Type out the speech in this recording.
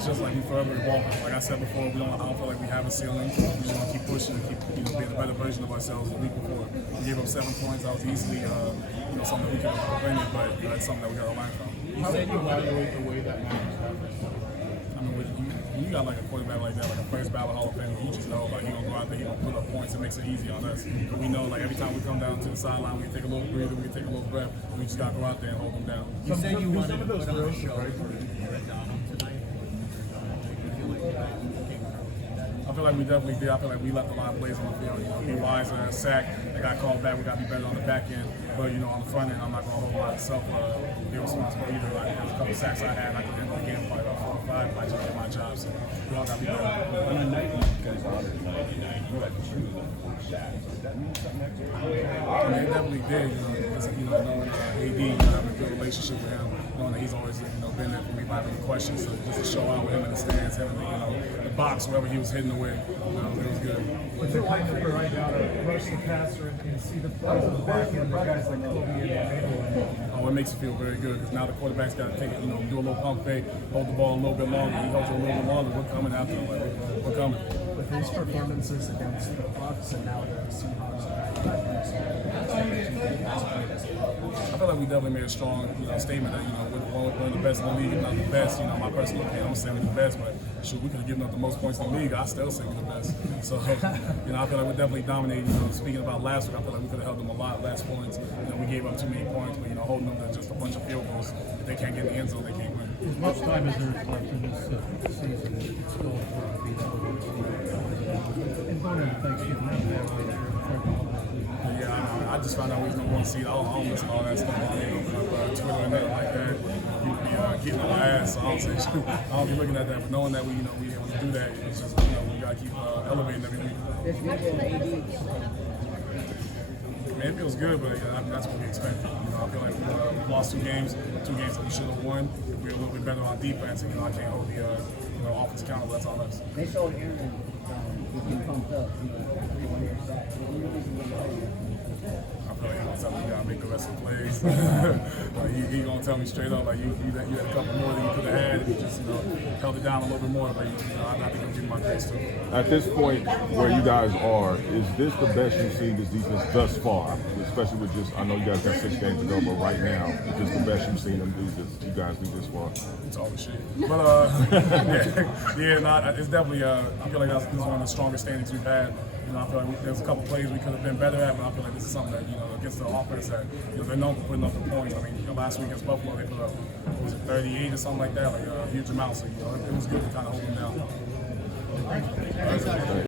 it's just like we forever evolving. Like I said before, I don't feel like we have a ceiling. We just want to keep pushing and keep being a better version of ourselves. The week before, we gave up 7 points. That was easily something that we could have prevented, but it's something that we got to learn from. You said you evaluate the way that matches happens. I mean, when you got like a quarterback like that, like a first ballot Hall of Famer, you just know like he gonna go out there, he gonna put up points. It makes it easy on us. But we know like every time we come down to the sideline, we take a little breather, we take a little breath, and we just gotta go out there and hold them down. You said you wanted to put on a show for Red Donald tonight. I feel like we definitely did. I feel like we left a lot of plays on the field. He wise a sack. They got called back. We got to be better on the back end. But on the front end, I'm not going to hold a lot of self responsible either. Like there was a couple sacks I had. I could end the game probably about 4 or 5 if I just did my job. So we all got to be better. On the night you guys honored 99, you had 2 sacks. Does that mean something extra? I mean, it definitely did. Knowing AD, having a good relationship with him, knowing that he's always been there for me if I have any questions. So just to show out with him in the stands, him in the box, wherever he was hitting the way, it was good. What's it like for right now to rush the passer and see the plays on the back end, the guys like Kobe and Mabel? Oh, it makes you feel very good because now the quarterback's got to take it, do a little pump fake, hold the ball a little bit longer. He holds it a little bit longer. We're coming after him. We're coming. With his performances against the Bucs and now the Seahawks, I feel like we definitely made a strong, statement that we're one of the best in the league, if not the best. My personal opinion, I'm saying we're the best, but shoot, we could have given up the most points in the league. I still say we're the best. So, I feel like we definitely dominated. Speaking about last week, I feel like we could have held them a lot last points. We gave up too many points, but holding them to just a bunch of field goals. If they can't get in the end zone, they can't win. as much time as there's left in this season, it's still and going into Thanksgiving, I just found out we was going to go and see it. I don't listen to all that stuff on Twitter and nothing like that. You be getting on my ass, so I don't be looking at that. But knowing that we able to do that, it's just we got to keep elevating every week. Man, it feels good, but that's what we expected. I feel like we lost 2 games that we should have won. We were a little bit better on defense, and I can't hold the offense accountable. That's on us. They showed Aaron getting pumped up. On their side. I feel like he's gonna tell me you gotta make the rest of the plays. Like he gonna tell me straight up, like you had a couple more than you could have had, and you just held it down a little bit more. But I think I'm getting my grace too. At this point where you guys are, is this the best you've seen this defense thus far? Especially with I know you guys got 6 games to go, but right now, is this the best you've seen them do this? You guys do this far? It's all the shit. But it's definitely. I feel like this is one of the strongest standings we've had. I feel like there's a couple plays we could have been better at, but I feel like this is something that against the offense that they're known for putting up the points. I mean, last week against Buffalo, they put up 38 or something like that, like a huge amount. So it was good to kind of hold them down.